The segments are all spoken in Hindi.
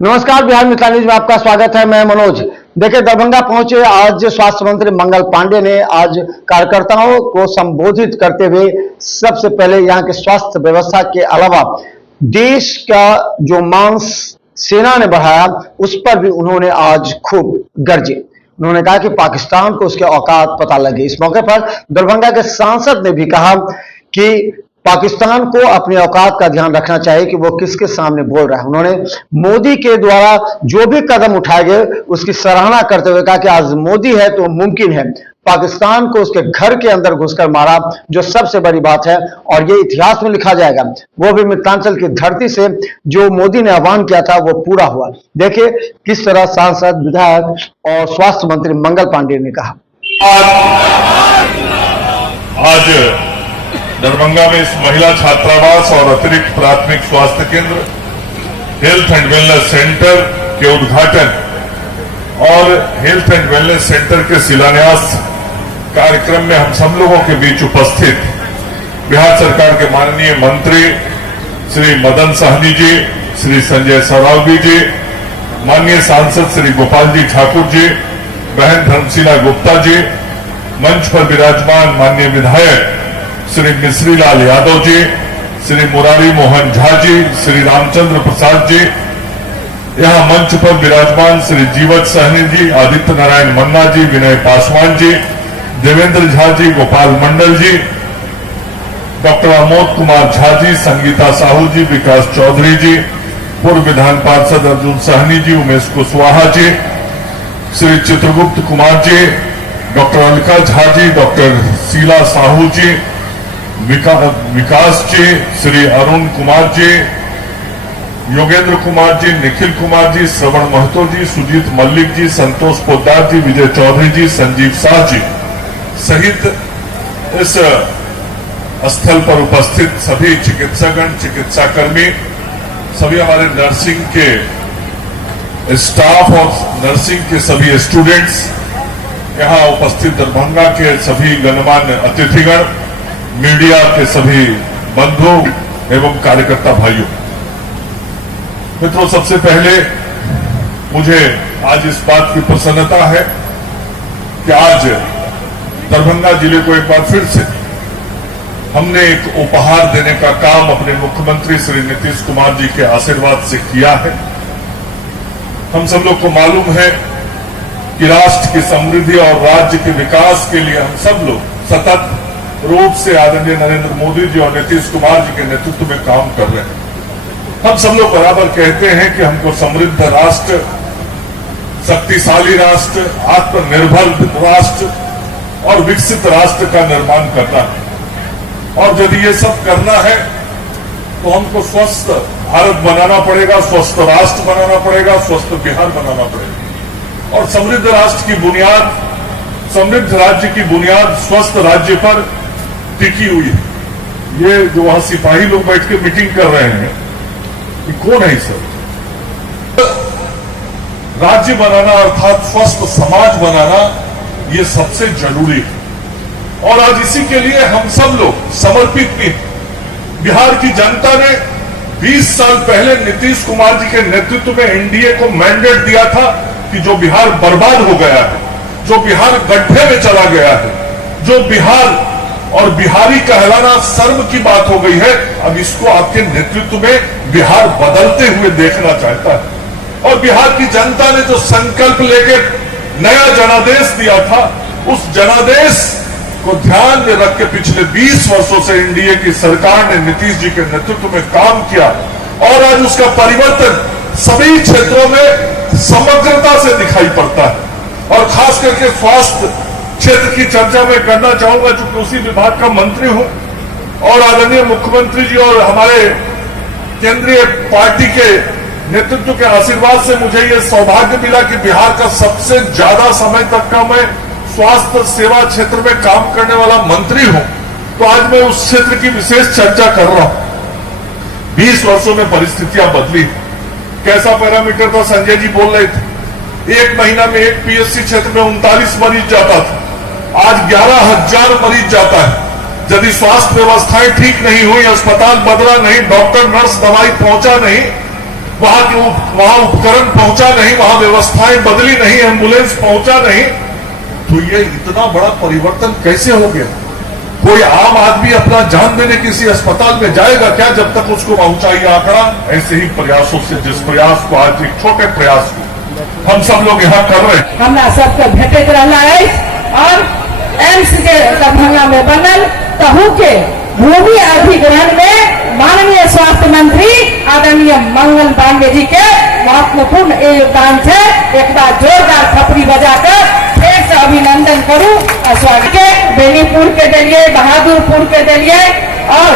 नमस्कार, बिहार मिथिला न्यूज में आपका स्वागत है। मैं मनोज। देखिए, दरभंगा पहुंचे आज स्वास्थ्य मंत्री मंगल पांडे ने आज कार्यकर्ताओं को संबोधित करते हुए सबसे पहले यहां के स्वास्थ्य व्यवस्था के अलावा देश का जो मांग सेना ने बढ़ाया उस पर भी उन्होंने आज खूब गर्जे। उन्होंने कहा कि पाकिस्तान को उसके औकात पता लगे। इस मौके पर दरभंगा के सांसद ने भी कहा कि पाकिस्तान को अपनी औकात का ध्यान रखना चाहिए कि वो किसके सामने बोल रहा है। उन्होंने मोदी के द्वारा जो भी कदम उठाए गए उसकी सराहना करते हुए कहा कि आज मोदी है तो मुमकिन है। पाकिस्तान को उसके घर के अंदर घुसकर मारा, जो सबसे बड़ी बात है, और ये इतिहास में लिखा जाएगा। वो भी मिथिलांचल की धरती से जो मोदी ने आह्वान किया था वो पूरा हुआ। देखिए किस तरह सांसद, विधायक और स्वास्थ्य मंत्री मंगल पांडे ने कहा। आज दरभंगा में इस महिला छात्रावास और अतिरिक्त प्राथमिक स्वास्थ्य केंद्र, हेल्थ एंड वेलनेस सेंटर के उद्घाटन और हेल्थ एंड वेलनेस सेंटर के शिलान्यास कार्यक्रम में हम सब लोगों के बीच उपस्थित बिहार सरकार के माननीय मंत्री श्री मदन साहनी जी, श्री संजय सरावगी जी, माननीय सांसद श्री गोपाल जी ठाकुर जी, बहन धर्मशिला गुप्ता जी, मंच पर विराजमान माननीय विधायक श्री मिश्री लाल यादव जी, श्री मुरारी मोहन झा जी, श्री रामचंद्र प्रसाद जी, यहां मंच पर विराजमान श्री जीवत सहनी जी, आदित्य नारायण मन्ना जी, विनय पासवान जी, देवेंद्र झा जी, गोपाल मंडल जी, डॉक्टर अमोद कुमार झा जी, संगीता साहू जी, विकास चौधरी जी, पूर्व विधान पार्षद अर्जुन सहनी जी, उमेश कुशवाहा जी, श्री चित्रगुप्त कुमार जी, डॉक्टर अलका झा जी, डॉक्टर शीला साहू जी, विकास जी, श्री अरुण कुमार जी, योगेंद्र कुमार जी, निखिल कुमार जी, श्रवण महतो जी, सुजीत मल्लिक जी, संतोष पोद्दार जी, विजय चौधरी जी, संजीव शाह जी सहित इस स्थल पर उपस्थित सभी चिकित्सागण, चिकित्साकर्मी, सभी हमारे नर्सिंग के स्टाफ और नर्सिंग के सभी स्टूडेंट्स, यहां उपस्थित दरभंगा के सभी गणमान्य अतिथिगण, मीडिया के सभी बंधु एवं कार्यकर्ता भाइयों, मित्रों, सबसे पहले मुझे आज इस बात की प्रसन्नता है कि आज दरभंगा जिले को एक बार फिर से हमने एक उपहार देने का काम अपने मुख्यमंत्री श्री नीतीश कुमार जी के आशीर्वाद से किया है। हम सब लोग को मालूम है कि राष्ट्र की समृद्धि और राज्य के विकास के लिए हम सब लोग सतत रूप से आदरणीय नरेंद्र मोदी जी और नीतीश कुमार जी के नेतृत्व में काम कर रहे हैं। हम सब लोग बराबर कहते हैं कि हमको समृद्ध राष्ट्र, शक्तिशाली राष्ट्र, आत्मनिर्भर राष्ट्र और विकसित राष्ट्र का निर्माण करना है। और यदि ये सब करना है तो हमको स्वस्थ भारत बनाना पड़ेगा, स्वस्थ राष्ट्र बनाना पड़ेगा, स्वस्थ बिहार बनाना पड़ेगा। और समृद्ध राष्ट्र की बुनियाद, समृद्ध राज्य की बुनियाद स्वस्थ राज्य पर टिकी हुई है। ये जो वहां सिपाही लोग बैठ के मीटिंग कर रहे हैं, ये कौन है सर? राज्य बनाना अर्थात स्वस्थ समाज बनाना, ये सबसे जरूरी है। और आज इसी के लिए हम सब लोग समर्पित भी हैं। बिहार की जनता ने 20 साल पहले नीतीश कुमार जी के नेतृत्व में एनडीए को मैंडेट दिया था कि जो बिहार बर्बाद हो गया है, जो बिहार गड्ढे में चला गया है, जो बिहार और बिहारी कहलाना शर्म की बात हो गई है, अब इसको आपके नेतृत्व में बिहार बदलते हुए देखना चाहता है। और बिहार की जनता ने जो संकल्प लेकर नया जनादेश दिया था, उस जनादेश को ध्यान में रख के पिछले 20 वर्षों से एनडीए की सरकार ने नीतीश जी के नेतृत्व में काम किया और आज उसका परिवर्तन सभी क्षेत्रों में समग्रता से दिखाई पड़ता है। और खास करके स्वास्थ्य क्षेत्र की चर्चा मैं करना चाहूंगा, चूंकि उसी विभाग का मंत्री हूं और आदरणीय मुख्यमंत्री जी और हमारे केंद्रीय पार्टी के नेतृत्व के आशीर्वाद से मुझे ये सौभाग्य मिला कि बिहार का सबसे ज्यादा समय तक का मैं स्वास्थ्य सेवा क्षेत्र में काम करने वाला मंत्री हूं। तो आज मैं उस क्षेत्र की विशेष चर्चा कर रहा हूं। 20 वर्षों में परिस्थितियां बदली। कैसा पैरामीटर था? संजय जी बोल रहे थे, एक महीना में एक पीएससी क्षेत्र में 39 मरीज जाता था, आज 11,000 मरीज जाता है। यदि स्वास्थ्य व्यवस्थाएं ठीक नहीं हुई, अस्पताल बदला नहीं, डॉक्टर नर्स दवाई पहुंचा नहीं, वहां उपकरण पहुंचा नहीं, वहां व्यवस्थाएं बदली नहीं, एम्बुलेंस पहुंचा नहीं, तो ये इतना बड़ा परिवर्तन कैसे हो गया? कोई आम आदमी अपना जान देने किसी अस्पताल में जाएगा क्या जब तक उसको पहुंचाई आंकड़ा? ऐसे ही प्रयासों से, जिस प्रयास को आज एक छोटे प्रयास को हम सब लोग यहाँ कर रहे हैं, हमरा सबके भेटैत रहला है और एम्स के दरभंगा में बनल तहू के भूमि अधिग्रहण में माननीय स्वास्थ्य मंत्री आदरणीय मंगल पांडे जी के महत्वपूर्ण योगदान है। एक बार जोरदार थपड़ी बजाकर फिर से अभिनंदन करूं और स्वागत के बेनीपुर के दिलिए, बहादुरपुर के दिलिए और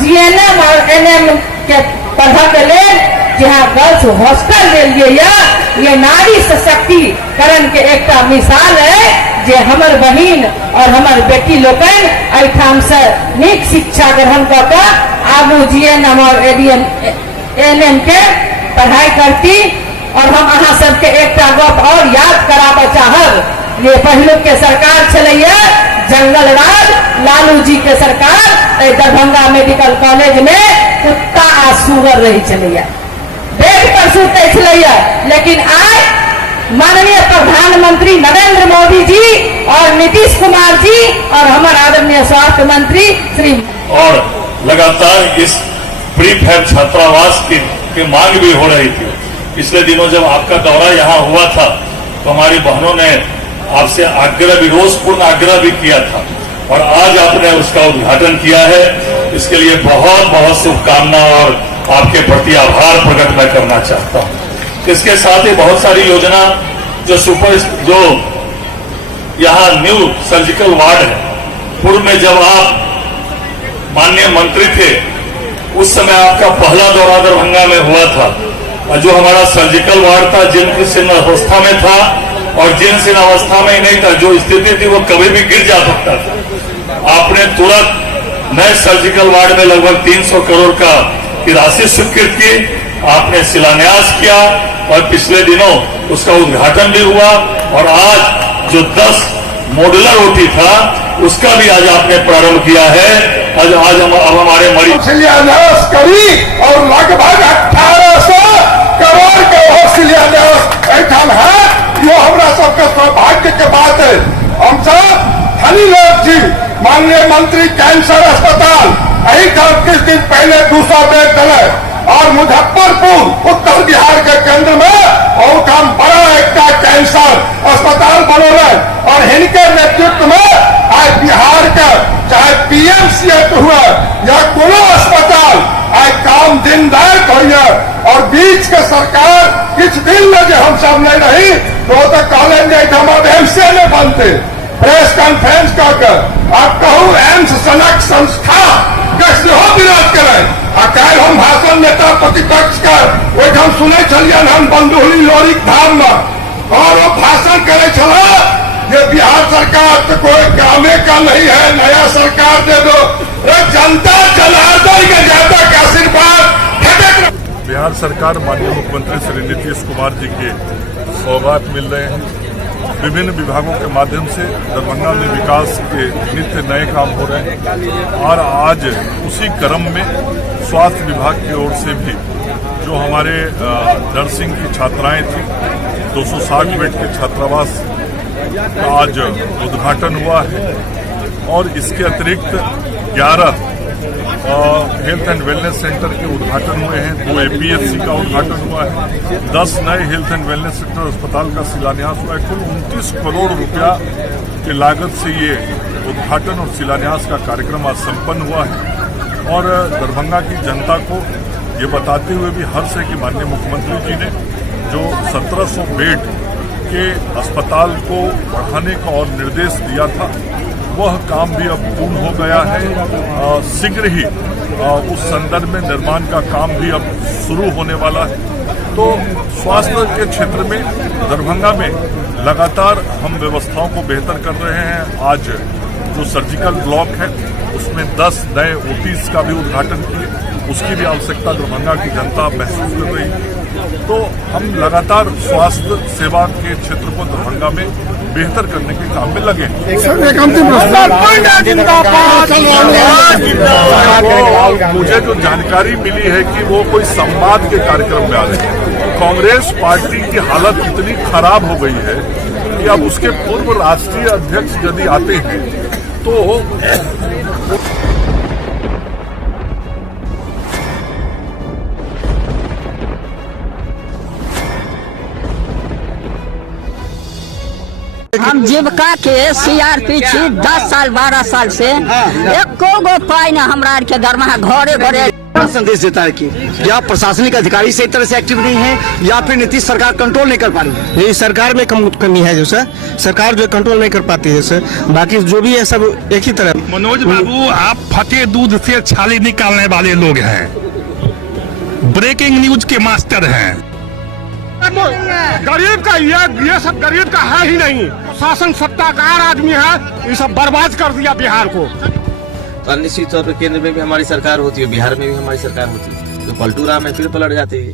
जीएनएम और एनएम के पढ़ा के लेल जहाँ गर्ल्स हॉस्टल दिलिए ये नारी सशक्तिकरण के एक मिसाल है जे हमर बहिन और हमर बेटी लोकन एठाम से नीक शिक्षा ग्रहण कर आगू जीएनएम और एएनएम के पढ़ाई करती। और हम अहाँ सबके एक गप और याद कराबे चाहब, ये पहलू के सरकार चलैया जंगल राज लालू जी के सरकार दरभंगा मेडिकल कॉलेज में कुत्ता आ सुगर रही चलैया, बेड पर सुते चलैया, लेकिन आज माननीय प्रधानमंत्री नरेंद्र मोदी जी और नीतीश कुमार जी और हमारे आदरणीय स्वास्थ्य मंत्री श्री और लगातार इस प्री फैब छात्रावास की मांग भी हो रही थी। पिछले दिनों जब आपका दौरा यहाँ हुआ था तो हमारी बहनों ने आपसे आग्रह भी, रोषपूर्ण आग्रह भी किया था और आज आपने उसका उद्घाटन किया है। इसके लिए बहुत बहुत शुभकामना और आपके प्रति आभार प्रकट मैं करना चाहता हूँ। इसके साथ ही बहुत सारी योजना जो यहाँ न्यू सर्जिकल वार्ड है, पूर्व में जब आप माननीय मंत्री थे उस समय आपका पहला दौरा दरभंगा में हुआ था और जो हमारा सर्जिकल वार्ड था जीर्ण अवस्था में था और जीर्ण अवस्था में ही नहीं था, जो स्थिति थी वो कभी भी गिर जा सकता था। आपने तुरंत नए सर्जिकल वार्ड में लगभग 300 करोड़ की राशि स्वीकृत की, आपने शिलान्यास किया और पिछले दिनों उसका उद्घाटन भी हुआ और आज जो 10 मॉड्यूलर ओटी था उसका भी आज आपने प्रारंभ किया है। आज हम अब हमारे मरीज शिलान्यास करी और लगभग 1800 करोड़ के शिलान्यास ऐठान है। यो हमरा सबके सौभाग्य के बात है। हम सब हनीलाल जी माननीय मंत्री कैंसर अस्पताल ऐठान कुछ दिन पहले 200 बेड दिले और मुजफ्फरपुर उत्तर बिहार के केंद्र में बहुत हम बड़ा एक कैंसर अस्पताल बनोले और इनके नेतृत्व में आज बिहार का चाहे पीएमसीएच हुआ या कोनो अस्पताल आज काम दिनदायक हो और बीच के सरकार किस दिन में जो हम सब नहीं रही तो कहले हम एम्से में बनते प्रेस कॉन्फ्रेंस कर आप कहूँ एम्स सनक संस्था कैसे हो विरोध करें कल हम भाषण नेता प्रतिपक्ष का हम सुने चलिए हम बंदोली लोरिक धाम में और वो भाषण करे चला ये बिहार सरकार तो कोई कामे का नहीं है, नया सरकार दे दो। जनता जनार्दन के जनता का आशीर्वाद। बिहार सरकार माननीय मुख्यमंत्री श्री नीतीश कुमार जी के सौगात मिल रहे हैं। विभिन्न विभागों के माध्यम से दरभंगा में विकास के नित्य नए काम हो रहे हैं और आज उसी क्रम में स्वास्थ्य विभाग की ओर से भी जो हमारे नर्सिंग की छात्राएं थी 260 बेड के छात्रावास का आज उद्घाटन हुआ है और इसके अतिरिक्त 11 हेल्थ एंड वेलनेस सेंटर के उद्घाटन हुए हैं, 2 एपीएससी का उद्घाटन हुआ है, 10 नए हेल्थ एंड वेलनेस सेंटर अस्पताल का शिलान्यास हुआ है। कुल 29 करोड़ रुपया की लागत से ये उद्घाटन और शिलान्यास का कार्यक्रम आज संपन्न हुआ है और दरभंगा की जनता को ये बताते हुए भी हर्ष है कि माननीय मुख्यमंत्री जी ने जो 1700 बेड के अस्पताल को बढ़ाने का और निर्देश दिया था वह काम भी अब पूर्ण हो गया है। शीघ्र ही उस संदर्भ में निर्माण का काम भी अब शुरू होने वाला है। तो स्वास्थ्य के क्षेत्र में दरभंगा में लगातार हम व्यवस्थाओं को बेहतर कर रहे हैं। आज जो सर्जिकल ब्लॉक है उसमें 10 नए ओटीज का भी उद्घाटन किए, उसकी भी आवश्यकता दरभंगा की जनता महसूस कर रही है। तो हम लगातार स्वास्थ्य सेवा के क्षेत्र को दरभंगा में बेहतर करने के काम में लगे। मुझे जो जानकारी मिली है कि वो कोई संवाद के कार्यक्रम में आ रहे हैं। कांग्रेस पार्टी की हालत इतनी खराब हो गई है कि अब उसके पूर्व राष्ट्रीय अध्यक्ष यदि आते हैं तो हम जीविका के सीआरपी छी 10 साल 12 साल से एको गो पाई न हमरा के दरमाहा घरे घरे संदेश देता है कि या प्रशासनिक अधिकारी सही तरह से एक्टिव नहीं है या फिर नीतीश सरकार कंट्रोल नहीं कर पा रही है। ये सरकार में कमी है जो सर, सरकार जो कंट्रोल नहीं कर पाती है सर, बाकी जो भी है सब एक ही तरह। मनोज बाबू, आप फटे दूध से छाली निकालने वाले लोग हैं, ब्रेकिंग न्यूज के मास्टर हैं। गरीब का ये सब गरीब का है ही नहीं, शासन सत्ताकार आदमी है, ये सब बर्बाद कर दिया बिहार को। तो निश्चित तौर पर केंद्र में भी हमारी सरकार होती है, बिहार में भी हमारी सरकार होती है, तो पलटू राम में फिर पलट जाती है।